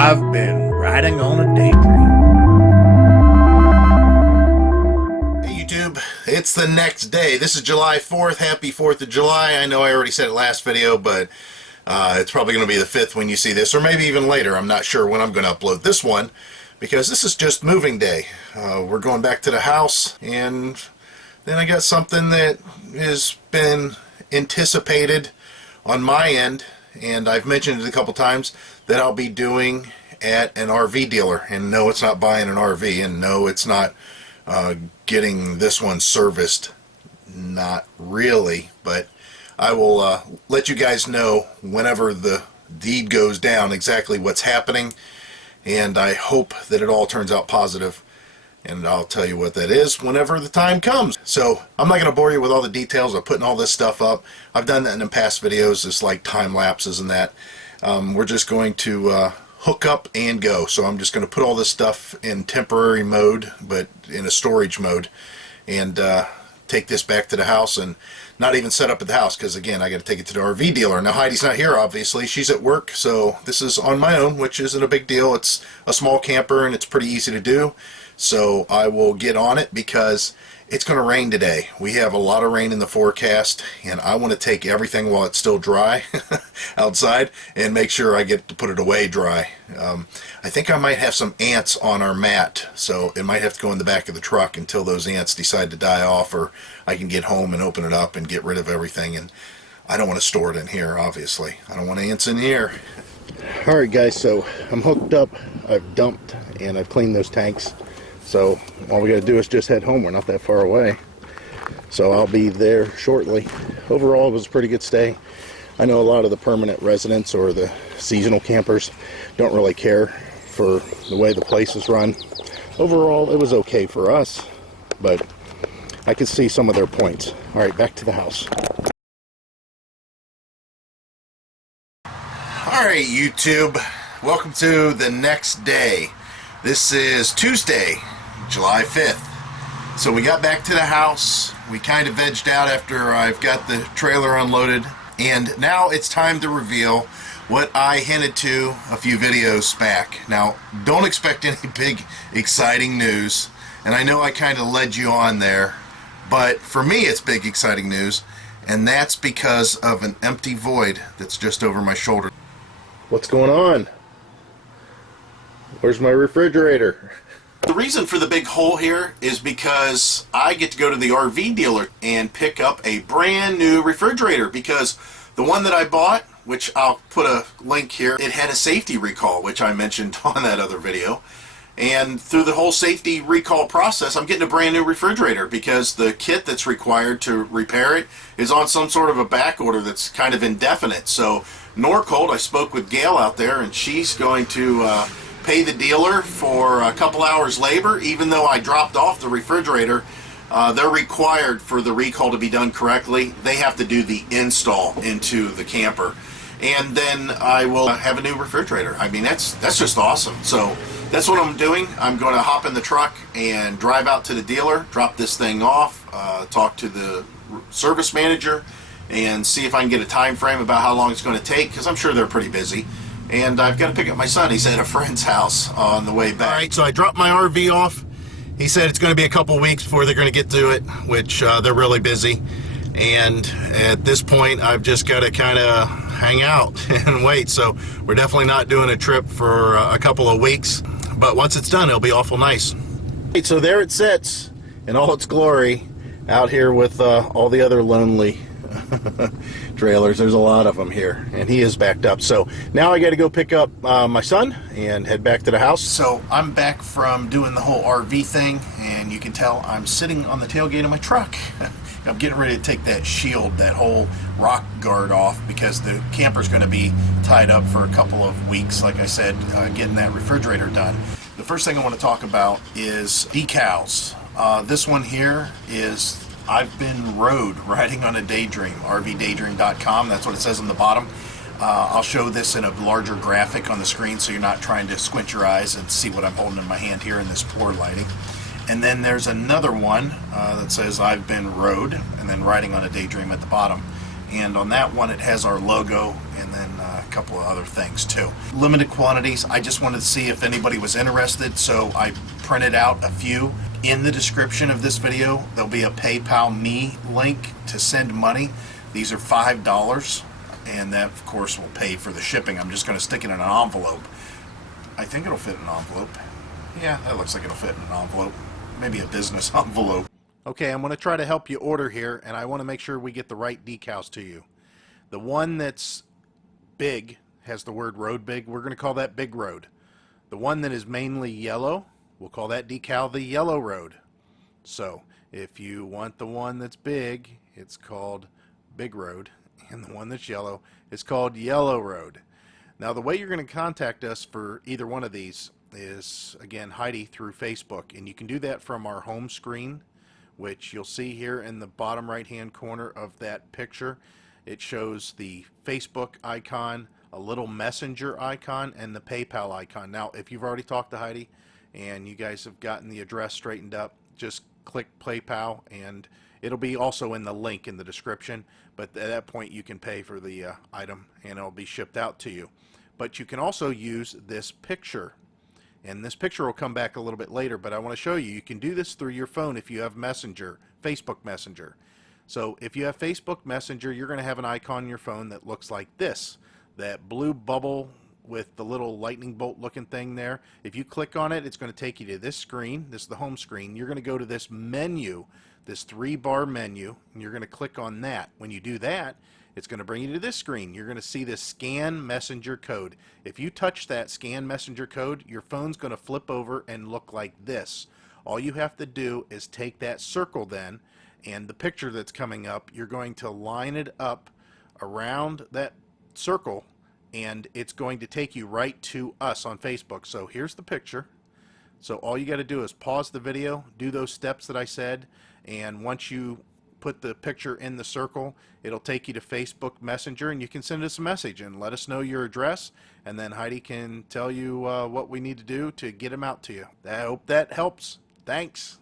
I've been riding on a daydream. Hey YouTube, it's the next day. This is July 4th. Happy 4th of July. I know I already said it last video, but it's probably going to be the 5th when you see this, or maybe even later. I'm not sure when I'm going to upload this one, because this is just moving day. We're going back to the house, and then I got something that has been anticipated on my end, and I've mentioned it a couple times, that I'll be doing at an RV dealer. And no, it's not buying an RV, and no, it's not getting this one serviced. Not really, but I will let you guys know whenever the deed goes down exactly what's happening, and I hope that it all turns out positive, and I'll tell you what that is whenever the time comes. So I'm not going to bore you with all the details of putting all this stuff up. I've done that in the past videos, just like time lapses and that. We're just going to hook up and go. So I'm just going to put all this stuff in temporary mode, but in a storage mode, and take this back to the house, and not even set up at the house, because again, I got to take it to the RV dealer. Now Heidi's not here, obviously. She's at work, so this is on my own, which isn't a big deal. It's a small camper and it's pretty easy to do. So I will get on it, because it's going to rain today. We have a lot of rain in the forecast, and I want to take everything while it's still dry outside and make sure I get to put it away dry. I think I might have some ants on our mat, so it might have to go in the back of the truck until those ants decide to die off, or I can get home and open it up and get rid of everything. And I don't want to store it in here, obviously. I don't want ants in here. Alright guys, so I'm hooked up, I've dumped, and I've cleaned those tanks. So all we got to do is just head home. We're not that far away. So I'll be there shortly. Overall, it was a pretty good stay. I know a lot of the permanent residents or the seasonal campers don't really care for the way the place is run. Overall, it was okay for us, but I could see some of their points. All right, back to the house. All right, YouTube, welcome to the next day. This is Tuesday, July 5th. So we got back to the house. We kind of vegged out after I've got the trailer unloaded. And now it's time to reveal what I hinted to a few videos back. Now, don't expect any big, exciting news. And I know I kind of led you on there. But for me, it's big, exciting news. And that's because of an empty void that's just over my shoulder. What's going on? Where's my refrigerator? The reason for the big hole here is because I get to go to the RV dealer and pick up a brand new refrigerator, because the one that I bought, which I'll put a link here, it had a safety recall, which I mentioned on that other video. And through the whole safety recall process, I'm getting a brand new refrigerator, because the kit that's required to repair it is on some sort of a back order that's kind of indefinite. So Norcold, I spoke with Gail out there, and she's going to pay the dealer for a couple hours labor. Even though I dropped off the refrigerator, they're required, for the recall to be done correctly, they have to do the install into the camper, and then I will have a new refrigerator. I mean, that's just awesome. So that's what I'm doing. I'm going to hop in the truck and drive out to the dealer, drop this thing off, talk to the service manager, and see if I can get a time frame about how long it's going to take, because I'm sure they're pretty busy. And I've got to pick up my son. He's at a friend's house on the way back. All right, so I dropped my RV off. He said it's going to be a couple weeks before they're going to get to it, which they're really busy. And at this point, I've just got to kind of hang out and wait. So we're definitely not doing a trip for a couple of weeks. But once it's done, it'll be awful nice. Right, so there it sits in all its glory out here with all the other lonely trailers. There's a lot of them here, and he is backed up. So now I got to go pick up my son and head back to the house. So I'm back from doing the whole RV thing, and you can tell I'm sitting on the tailgate of my truck. I'm getting ready to take that shield, that whole rock guard off, because the camper's going to be tied up for a couple of weeks, like I said, getting that refrigerator done. The first thing I want to talk about is decals. This one here is I've been riding on a daydream, rvdaydream.com. That's what it says on the bottom. I'll show this in a larger graphic on the screen, so you're not trying to squint your eyes and see what I'm holding in my hand here in this poor lighting. And then there's another one that says I've been and then riding on a daydream at the bottom. And on that one, it has our logo, and then couple of other things too. Limited quantities. I just wanted to see if anybody was interested, so I printed out a few. In the description of this video, there'll be a PayPal Me link to send money. These are $5, and that, of course, will pay for the shipping. I'm just going to stick it in an envelope. I think it'll fit in an envelope. Yeah, that looks like it'll fit in an envelope. Maybe a business envelope. Okay, I'm going to try to help you order here, and I want to make sure we get the right decals to you. The one that's big has the word road big. We're going to call that Big Road. The one that is mainly yellow, we'll call that decal the Yellow Road. So if you want the one that's big, it's called Big Road, and the one that's yellow is called Yellow Road. Now the way you're going to contact us for either one of these is, again, Heidi through Facebook, and you can do that from our home screen, which you'll see here in the bottom right hand corner of that picture. It shows the Facebook icon, a little messenger icon, and the PayPal icon. Now if you've already talked to Heidi and you guys have gotten the address straightened up, just click PayPal, and it'll be also in the link in the description, but at that point you can pay for the item and it'll be shipped out to you. But you can also use this picture, and this picture will come back a little bit later, but I want to show you, you can do this through your phone if you have Messenger, Facebook Messenger. So if you have Facebook Messenger, you're going to have an icon on your phone that looks like this, that blue bubble with the little lightning bolt looking thing there. If you click on it, it's going to take you to this screen. This is the home screen. You're going to go to this menu, this 3-bar menu, and you're going to click on that. When you do that, it's going to bring you to this screen. You're going to see this scan messenger code. If you touch that scan messenger code, your phone's going to flip over and look like this. All you have to do is take that circle then, and the picture that's coming up, you're going to line it up around that circle, and it's going to take you right to us on Facebook. So here's the picture. So all you got to do is pause the video, do those steps that I said, and once you put the picture in the circle, it'll take you to Facebook Messenger, and you can send us a message and let us know your address, and then Heidi can tell you what we need to do to get them out to you. I hope that helps. Thanks.